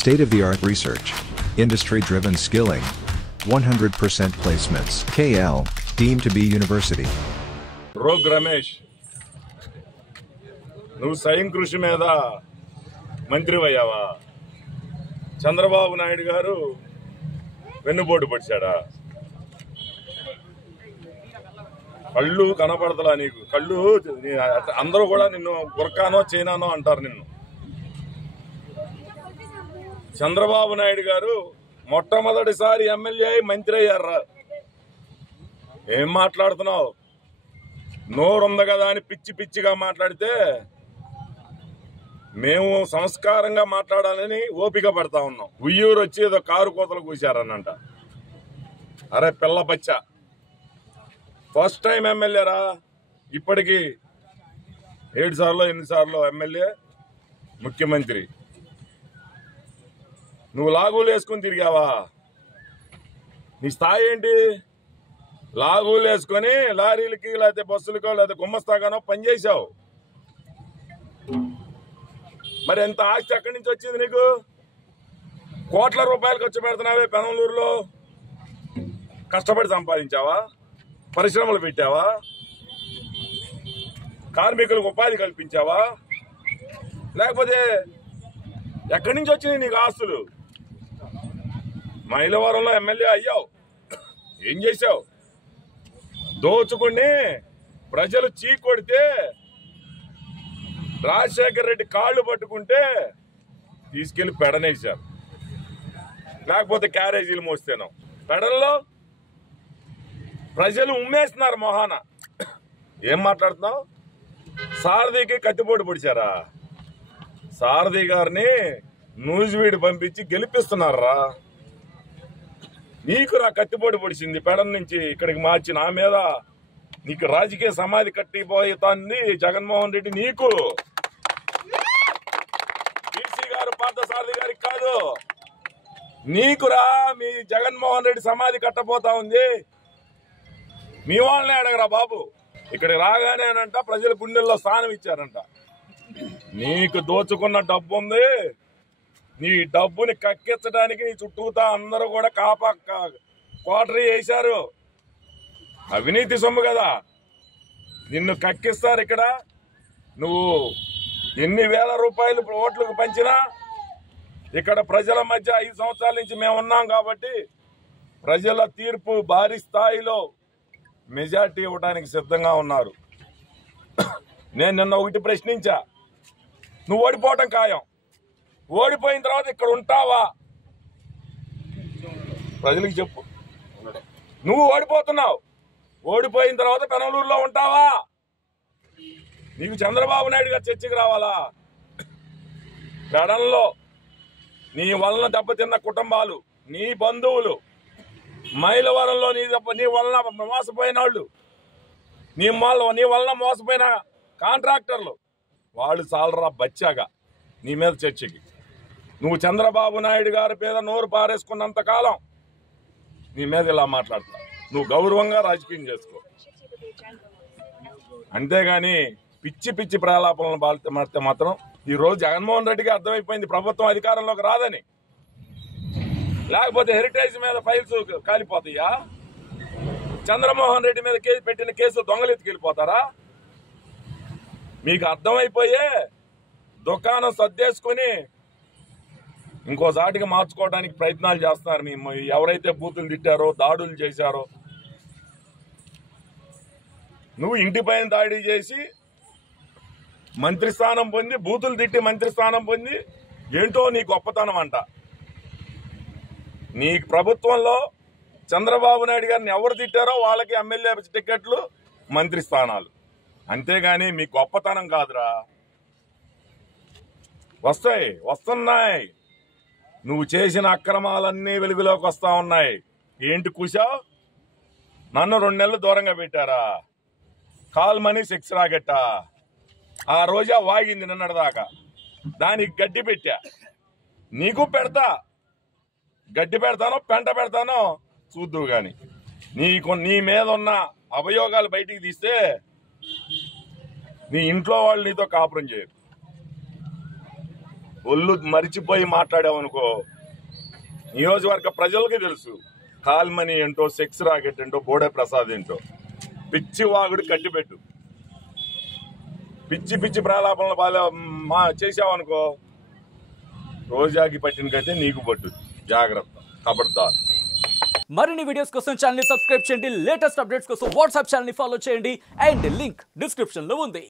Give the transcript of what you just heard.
State-of-the-art research. Industry-driven skilling. 100% placements. KL, deemed to be university. Rogue Ramesh, నువ్వు స్వయం కృషి మీద మంత్రివయ్యావా? చంద్రబాబు నాయుడు గారు వెన్నుపోటు పడిచాడా? కళ్ళు కనపడతలా నీకు? కళ్ళు అందరూ కూడా నిన్ను గురకానో చైనానో అంటారు నిన్ను. చంద్రబాబు నాయుడు గారు మొట్టమొదటిసారి ఎమ్మెల్యే మంత్రి అయ్యారా? ఏం మాట్లాడుతున్నావు? నోరుంది కదా అని పిచ్చి పిచ్చిగా మాట్లాడితే మేము సంస్కారంగా మాట్లాడాలని ఓపిక పడతా ఉన్నాం. ఉయ్యూరు వచ్చి ఏదో కారు కోతలు కూశారనంట. అరే పిల్ల బచ్చా, ఫస్ట్ టైం ఎమ్మెల్యేరా? ఇప్పటికి 7 సార్లు 8 సార్లు ఎమ్మెల్యే, ముఖ్యమంత్రి. నువ్వు లాగులు వేసుకుని తిరిగావా? నీ స్థాయి ఏంటి? లాగులు వేసుకొని లారీలకి లేకపోతే బస్సులకో లేకపోతే గుమ్మస్తాగానో పనిచేసావు. మరి ఎంత ఆస్తి ఎక్కడి నుంచి వచ్చింది నీకు? కోట్ల రూపాయలు ఖర్చు పెడుతున్నావే పెనంలూరులో. కష్టపడి సంపాదించావా? పరిశ్రమలు పెట్టావా? కార్మికులకు ఉపాధి కల్పించావా? లేకపోతే ఎక్కడి నుంచి వచ్చినాయి నీకు ఆస్తులు? మైలవరంలో ఎమ్మెల్యే అయ్యావు, ఏం చేశావు? దోచుకుని ప్రజలు చీకొడితే రాజశేఖర్ రెడ్డి కాళ్ళు పట్టుకుంటే తీసుకెళ్లి పెడనేశారు, లేకపోతే క్యారేజీలు మోస్తేనో. పెడల్లో ప్రజలు ఉమ్మేస్తున్నారు మొహాన. ఏం మాట్లాడుతున్నావు? సారథికి కత్తిపోటు పొడిచారా? సారథి గారిని నూజివీడు పంపించి గెలిపిస్తున్నారా? నీకు రా కత్తిపోటు పొడిచింది. పెడం నుంచి ఇక్కడికి మార్చి నా మీద నీకు రాజకీయ సమాధి కట్టిపోతుంది జగన్మోహన్ రెడ్డి. నీకు బీసీ గారు పార్థసారథి గారికి కాదు, నీకురా. మీ జగన్మోహన్ రెడ్డి సమాధి కట్టబోతా ఉంది. మీ వాళ్ళనే అడగరా బాబు. ఇక్కడికి రాగానేనంట ప్రజల గుండెల్లో స్థానం ఇచ్చారంట. నీకు దోచుకున్న డబ్బు ఉంది. నీ డబ్బుని కక్కించడానికి నీ చుట్టూతా అందరూ కూడా కోటరీ వేశారు. అవినీతి సొమ్ము కదా, నిన్ను కక్కిస్తారు. ఇక్కడ నువ్వు ఎన్ని వేల రూపాయలు ఓట్లకు పంచినా ఇక్కడ ప్రజల మధ్య 5 సంవత్సరాల నుంచి మేము ఉన్నాం కాబట్టి ప్రజల తీర్పు భారీ స్థాయిలో మెజార్టీ ఇవ్వడానికి సిద్ధంగా ఉన్నారు. నేను నిన్న ఒకటి ప్రశ్నించా, నువ్వు ఓడిపోవటం ఖాయం. ఓడిపోయిన తర్వాత ఇక్కడ ఉంటావా? ప్రజలకు చెప్పు. నువ్వు ఓడిపోతున్నావు, ఓడిపోయిన తర్వాత పెనలూరులో ఉంటావా? నీకు చంద్రబాబు నాయుడు గారు చర్చకు రావాలా? పెడంలో నీ వలన దెబ్బతిన్న కుటుంబాలు, నీ బంధువులు, మైలవరంలో నీ వలన మోసపోయిన వాళ్ళు, నీ వలన మోసపోయిన కాంట్రాక్టర్లు, వాళ్ళు చాలరా బచ్చాగా నీ మీద చర్చకి. నువ్వు చంద్రబాబు నాయుడు గారి మీద నోరు పారేసుకున్నంత కాలం నీ మీద ఇలా మాట్లాడతావు. నువ్వు గౌరవంగా రాజకీయం చేసుకో, అంతేగాని పిచ్చి పిచ్చి ప్రలాపనలు మాడితే మాత్రం ఈ రోజు జగన్మోహన్ రెడ్డికి అర్థమైపోయింది ప్రభుత్వం అధికారంలోకి రాదని. లేకపోతే హెరిటేజ్ మీద ఫైల్స్ కాలిపోతాయా? చంద్రమోహన్ రెడ్డి మీద పెట్టిన కేసులు దొంగలెత్తుకెళ్ళిపోతారా? మీకు అర్థమైపోయే దుకాణం సర్దేసుకొని ఇంకోసాటికి మార్చుకోవడానికి ప్రయత్నాలు చేస్తున్నారు. ఎవరైతే బూతులు తిట్టారో, దాడులు చేశారో, నువ్వు ఇంటిపైన దాడి చేసి మంత్రి స్థానం పొంది, బూతులు తిట్టి మంత్రి స్థానం పొంది ఏంటో నీ గొప్పతనం అంట. నీ ప్రభుత్వంలో చంద్రబాబు నాయుడు గారిని ఎవరు తిట్టారో వాళ్ళకి ఎమ్మెల్యే టికెట్లు, మంత్రి స్థానాలు. అంతేగాని మీ గొప్పతనం కాదురా. వస్తున్నాయి. నువ్వు చేసిన అక్రమాలన్నీ వెలుగులోకి వస్తా ఉన్నాయి. ఏంటి కూసావు? నన్ను 2 నెలలు దూరంగా పెట్టారా? కాల్మనీ సెక్స్ రాకెట్ట ఆ రోజా వాగింది నిన్నటిదాకా. దానికి గడ్డి పెట్టా. నీకు పెడతా, గడ్డి పెడతానో పెంట పెడతానో చూద్దువు గాని. నీ మీద ఉన్న అభియోగాలు బయటికి తీస్తే నీ ఇంట్లో వాళ్ళు నీతో కాపురం చేయరు. ఒళ్ళు మరిచిపోయి మాట్లాడావనుకో, నియోజకవర్గ ప్రజలకి తెలుసు కాల్మనీ ఏంటో, సెక్స్ రాకెట్ ఏంటో, బోడే ప్రసాద్ ఏంటో. పిచ్చి వాగుడు కట్టిపెట్టు. పిచ్చి పిచ్చి ప్రలాపనలు చేసావనుకో, రోజాకి పట్టినకైతే నీకు పట్టు. జాగ్రత్త, ఖబర్దార్. మరిన్ని వీడియోస్ కోసం ఛానల్ ని సబ్స్క్రైబ్ చేయండి. లేటెస్ట్ అప్డేట్స్ కోసం వాట్సాప్ ఛానల్ ని ఫాలో చేయండి. అండ్ లింక్ డిస్క్రిప్షన్ లో ఉంది.